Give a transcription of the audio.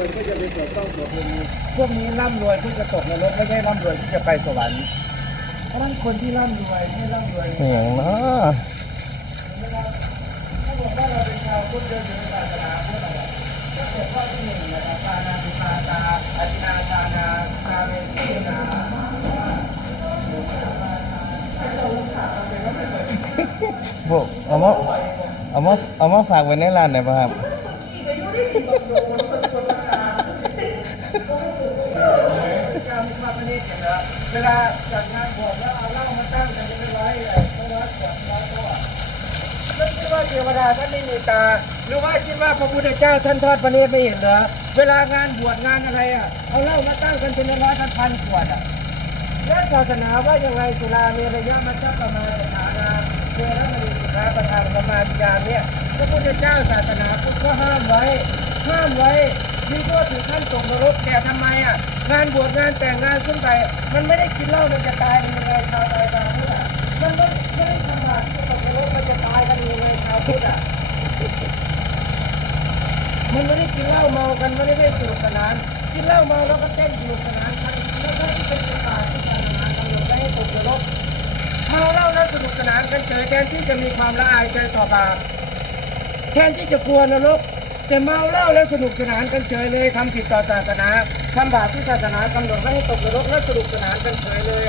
วยที่จะไปตรวจต้องตรวจพวกนี้พวกนี้ร่ำรวยที่จะตกนรกไม่ใช่ร่ำรวยที่จะไปสวรรค์เพราะฉะนั้นคนที่ร่ำรวยไม่ร่ำรวยอย่างเนาะถ้าบอกว่าเราเป็นชาวพุทธเดินอยู่ในศาสนาพุทธอะไรก็เกิดข้อที่หนึ่งนะครับปานาติปาตาอธินาทานาคาเวทีนาพวกเอามาเอามาเอามาฝากไว้ในร้านหน่อยป่ะครับ การมีความประณีตอย่างนะเวลาจัดงานบวชแล้วเอาเหล้ามาตั้งกันเป็นไรอยเลยไม่ร้อยขวดร้อยตัวแล้วคิดว่าเทวดาท่านไม่มีตา หรือว่าคิดว่าพระพุทธเจ้าท่านทอดพระเนตรไม่เห็นเหรอ เวลางานบวชงานอะไรอะ เอาเหล้ามาตั้งกันเป็นร้อยพันพันขวดอะและศาสนาว่ายังไงสุราเมระยะมัจจประมาฐานาเทระมณีสิกขาประทานสมาธิญาณเนี่ยพระพุทธเจ้าศาสนาพุทธก็ห้ามไว้ ห้ามไว้ มีโทษถึงขั้นตกนรกแต่ทำไมอะ งานบวชงานแต่งงานขึ้นไปมันไม่ได้กินเหล้ามันจะตายมันยังไงชาวไทยชาวพุทธอะมันไม่ไม่ได้ทำบาปที่ตกนรกมันจะตายกันยังไงชาวพุทธอะมันไม่ได้กินเหล้าเมากันไม่ได้ไม่สนุกสนานกินเหล้าเมาแล้วก็เต้นสนุกสนานกันแล้วถ้าที่เป็นป่าที่ศานากำหนดไว้ให้ตกนรกเมาเหล้าแล้วสนุกสนานกันเฉยแทนที่จะมีความละอายใจต่อบาปแทนที่จะกลัวนรก แต่เมาเหล้าแล้วสนุกสนานกันเฉยเลยทำผิดต่อศาสนาทำบาปที่ศาสนากำหนดไว้ให้ตกนรกแล้วสนุกสนานกันเฉยเลย